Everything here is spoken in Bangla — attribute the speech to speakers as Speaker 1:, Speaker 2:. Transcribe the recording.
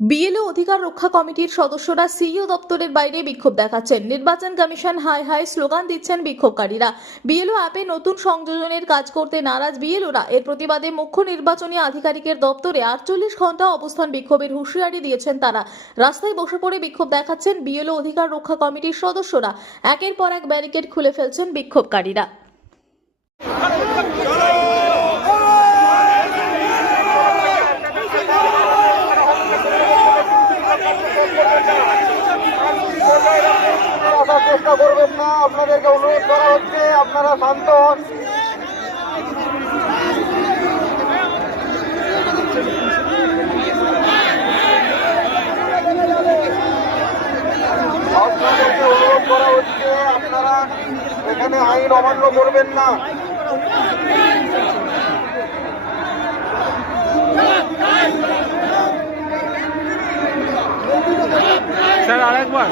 Speaker 1: বিএলও অধিকার রক্ষা কমিটির সদস্যরা সিইও দপ্তরের বাইরে বিক্ষোভ দেখাচ্ছেন। নির্বাচন কমিশন হাই হাই স্লোগান দিচ্ছেন বিক্ষোভকারীরা। বিএলও অ্যাপে নতুন সংযোজনের কাজ করতে নারাজ বিএলওরা এর প্রতিবাদে মুখ্য নির্বাচনী আধিকারিকের দপ্তরে আটচল্লিশ ঘণ্টা অবস্থান বিক্ষোভের হুঁশিয়ারি দিয়েছেন তারা। রাস্তায় বসে পড়ে বিক্ষোভ দেখাচ্ছেন বিএলও অধিকার রক্ষা কমিটির সদস্যরা। একের পর এক ব্যারিকেড খুলে ফেলছেন বিক্ষোভকারীরা।
Speaker 2: চেষ্টা করবেন না, আপনাদেরকে অনুরোধ করা হচ্ছে, আপনারা শান্ত হন। আপনাদেরকে অনুরোধ করা হচ্ছে, আপনারা এখানে আইন অমান্য করবেন না।
Speaker 3: স্যার, আরেকবার।